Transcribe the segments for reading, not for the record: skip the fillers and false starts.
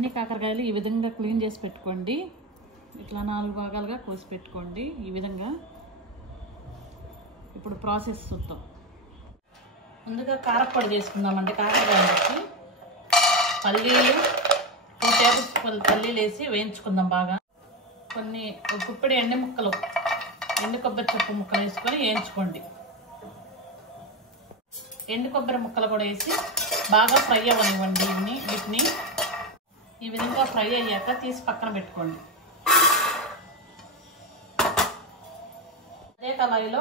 అన్ని కాకరకాయలు ఈ విధంగా క్లీన్ చేసి పెట్టుకోండి. ఇట్లా 4 భాగాలుగా కోసి పెట్టుకోండి ఈ విధంగా. ఇప్పుడు ప్రాసెస్ చూద్దాం. ముందుగా కారప్పొడి చేసుకుందామండి. కాకరకాయలకి పల్లీలు 2 టేబుల్ స్పూన్లు పల్లీలు వేసి వేయించుకుందాం బాగా. కొన్ని గుప్పెడి ఎండు కొబ్బరి చెప్పు ముక్కలు వేసుకొని వేయించుకోండి. ఎండు కొబ్బరి ముక్కలు కూడా వేసి బాగా ఫ్రై అవ్వనివ్వండి. వీటిని ఈ విధంగా ఫ్రై అయ్యాక తీసి పక్కన పెట్టుకోండి. అదే కళాయిలో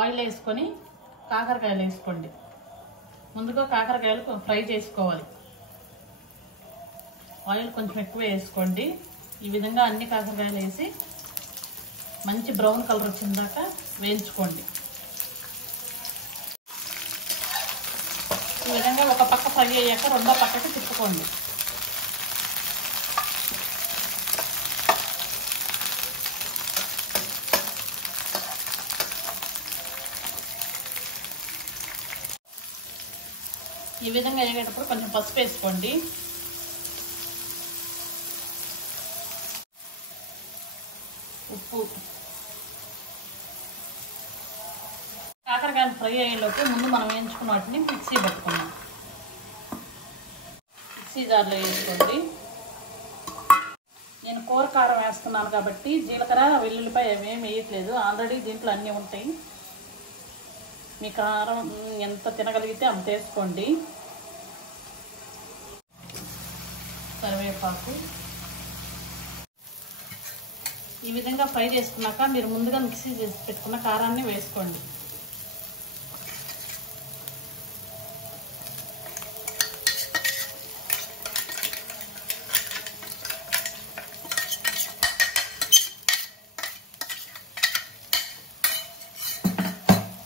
ఆయిల్ వేసుకొని కాకరకాయలు వేసుకోండి. ముందుగా కాకరకాయలు ఫ్రై చేసుకోవాలి. ఆయిల్ కొంచెం ఎక్కువ వేసుకోండి. ఈ విధంగా అన్ని కాకరకాయలు వేసి మంచి బ్రౌన్ కలర్ వచ్చిన దాకా వేయించుకోండి. ఈ విధంగా ఒక పక్క ఫ్రై అయ్యాక రెండో పక్కకి తిప్పుకోండి. ఈ విధంగా వేగేటప్పుడు కొంచెం పసుపు వేసుకోండి. ఉప్పు. కాకరకాయలు ఫ్రై అయ్యేలోపు ముందు మనం వేయించుకున్న వాటిని మిక్సీ పట్టుకున్నాం. మిక్సీ జార్లో వేసుకోండి. నేను కూర కారం వేస్తున్నాను కాబట్టి జీలకర్ర వెల్లుల్లిపాయ ఏమేమి వేయట్లేదు. ఆల్రెడీ దీంట్లో అన్నీ ఉంటాయి. మీ కారం ఎంత తినగలిగితే అంత వేసుకోండి. కరివేపాకు. ఈ విధంగా ఫ్రై చేసుకున్నాక మీరు ముందుగా మిక్సీ చేసి పెట్టుకున్న కారాన్ని వేసుకోండి.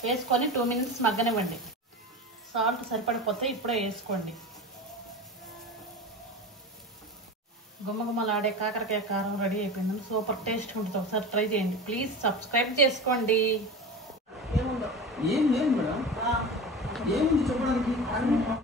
వేసుకొని 2 మినిట్స్ మగ్గనివ్వండి. సాల్ట్ సరిపడిపోతే ఇప్పుడే వేసుకోండి. గుమ్మగుమ్మలాడే కాకరకాయ కారం రెడీ అయిపోయింది. సూపర్ టేస్ట్ ఉంటుంది. ఒకసారి ట్రై చేయండి. ప్లీజ్ సబ్స్క్రైబ్ చేసుకోండి. ఏం లేదు మేడం, ఏముంది చెప్పడానికి.